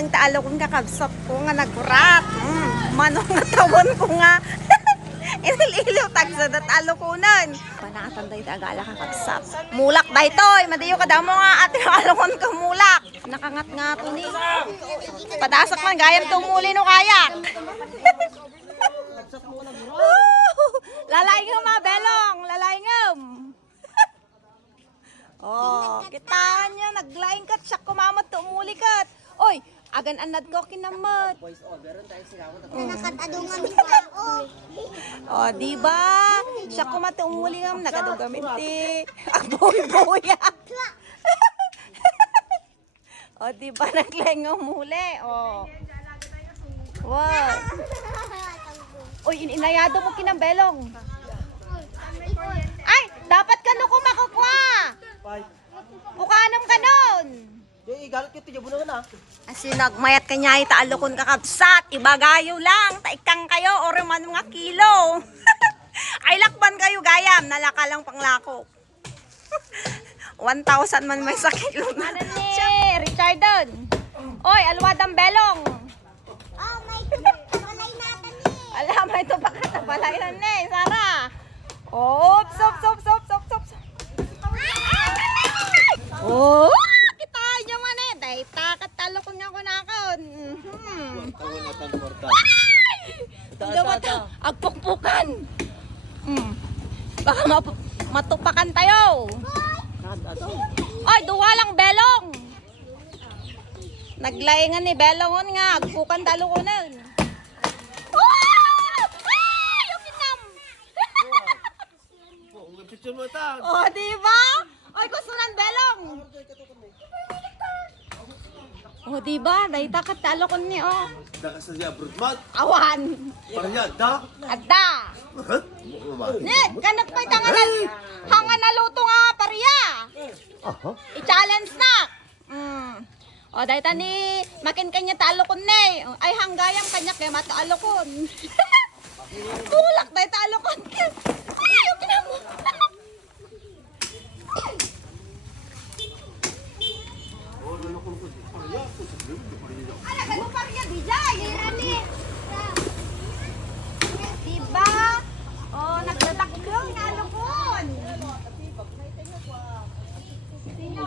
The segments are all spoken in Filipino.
lang taalo kong kakabsat ko nga nagkurat. Manong nga tawon ko nga. Inililaw tagsa dat alo ko nun. Panakatanday tagala kakabsat. Mulak da itoy. Madiyo ka daw mo nga ate alokon ka mulak. Nakangat nga to ni. Padasak man gayam tumuli no kayak. Lalaingam mga belong. Lalaingam. Oh, kitaan niya, naglaing kat, siya kumamot, umuli kat. Oy, agan anad ko kinamot. Nakatadungan ko ako. Oh, di ba? Siya kumato umuli ngam, nagadugamit ti. Ang boy-boy. Oh, di ba naglaing umuli? Oh. Wow. Oy, inayado mo kinambelong. Ay, dapat ka no kumakukuha. Bukanam ka nun. Di, galit ka tiyo na na. Asi nagmayat kanya itaalokon kakabsat. Ibagayo lang. Taikang kayo o man mga kilo. Ay lakban kayo gayam. Nalaka lang panglako. 1,000 man may sa kilo na. Ano ni? Richardon. Oy, alwad ang belong. Oh, may tumalay natin eh. Alam, may ito baka tapalayan na eh. Sara. Oops, oops, oops, oops, oops, oops. Oh, kita nyo man eh. Dahil takat talo ko nga ko na ako. Ay! Agpukpukan. Baka matupakan tayo. Ay, duwa lang belong. Naglaingan ni belongon nga. Agpukan talo ko na. Oh, di ba? Oy, gusto ng belong. Oh, di ba? Dahil takat talo ko ni oh. Dakas na siya, Brudmat. Awan. Parang da. Adda. Ne, kanat pa tanganan. Hanga naluto nga pariya. I-challenge na. O, dahil tani, makin kanya talo ko ni. Ay, hanggayang kanya kaya matalo ko. Tulak dahil talo ko. Ay, yung kinamo. Ano pa rin Dijay? Diba? Oh, nagdataklo na alukon. Sino?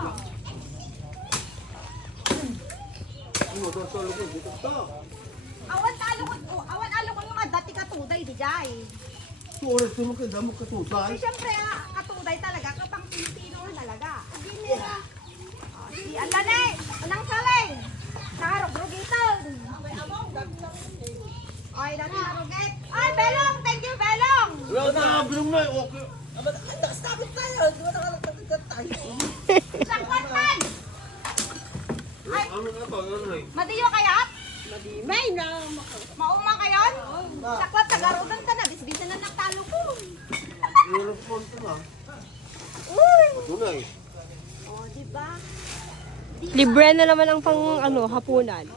Awan alukon ko. Awan alukon yung dati katuday Dijay. Oras mo ka damo ka tutay. Siyempre, katuday talaga kapang Pilipino talaga. Si Alane, unang saling. Narog-rugitan. Ay, dati narugit. Ay, Belong! Thank you, Belong! Wala na, bilong na. Okay. Nakastabit tayo, di ba nakalagdagat tayo? Sakwan man! Ay, Ano na ba? Ano na? madiyo kayat? May na Mauma kayon? Sakwan, tagarugan ka na. Bisbisan na nagtalo ko. Uniform to na. Uy! Tunay. Oh, diba? Libre na naman ang pang hapunan.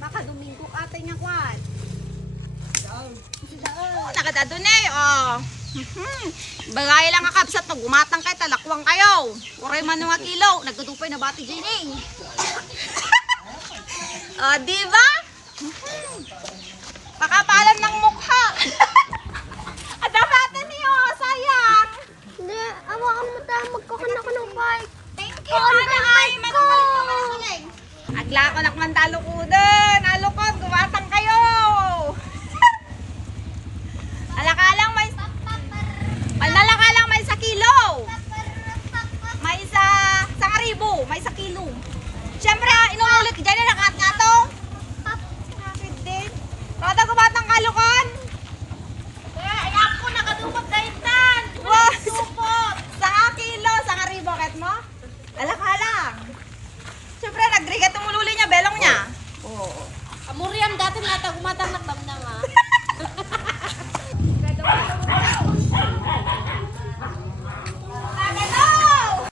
Makadomingo atay nga kwan. Oh, nakadado na eh, oh. Bagay lang kakabsat, pag gumatang kayo, talakwang kayo. Uray man mga kilo, nagkatupay na bati dyan eh. Oh, diba? Pakapalan ng mukha. Adamatan niyo, sayang. Hindi, awakan mo tayo. Magkakanak ko ng bike. Thank you, ay, manumalit ko masuling. Agla ko na kung talo ko doon. Alukon, gumatang kayo. Alakalang may... Nalakalang may sa kilo. May sa 1,000, may sa kilo. Siyempre, inuulit, dyan na